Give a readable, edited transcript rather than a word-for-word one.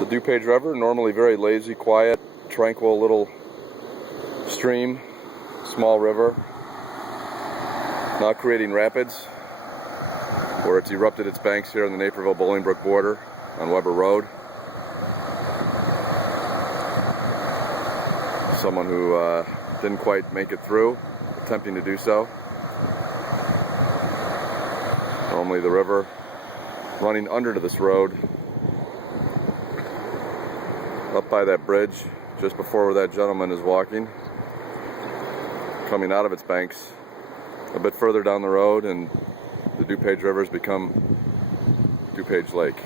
The DuPage River, normally very lazy, quiet, tranquil little stream, small river, now creating rapids, where it's erupted its banks here on the Naperville Bolingbrook border on Weber Road. Someone who didn't quite make it through, attempting to do so. Normally the river running under to this road, up by that bridge, just before where that gentleman is walking, coming out of its banks a bit further down the road, and the DuPage River has become DuPage Lake.